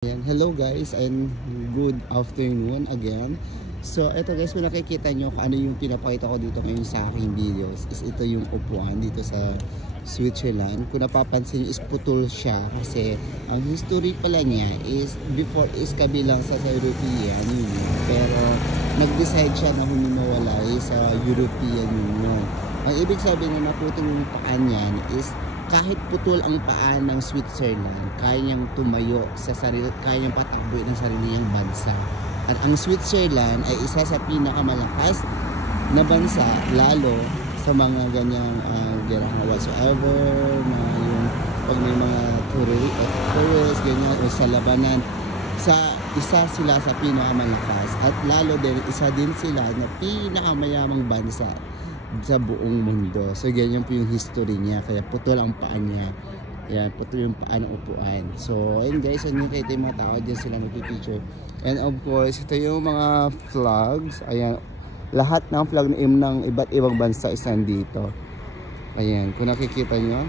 Ayan, hello guys and good afternoon again. So eto guys, kung nakikita nyo kung ano yung pinapakita ko dito ngayon sa aking videos is ito yung upuan dito sa Switzerland. Kung napapansin nyo is putol siya kasi ang history pala niya is before is kabilang sa European Union, pero nag-decide siya na humiwalay sa European Union. Ang ibig sabihin na naputol yung paan niyan is kahit putol ang paa ng Switzerland, kaya niyang tumayo sa sarili, kaya niyang patakbo ng sarili niyang bansa. At ang Switzerland ay isa sa pinakamalakas na bansa, lalo sa mga ganyang gerang whatsoever, na yung pag may mga tourists, ganyan, o sa labanan, isa sila sa pinakamalakas. At lalo din, isa din sila na pinakamayamang bansa sa buong mundo. So ganyan po yung history niya, kaya putol ang paa niya. Yan, putol yung paa ng upuan. So ayun guys, ano yung kahit yung mga tao dyan sila magpipicture. And of course, ito yung mga flags. Ayan, lahat ng flag ng iba't ibang bansa is nandito. Ayan, kung nakikita nyo,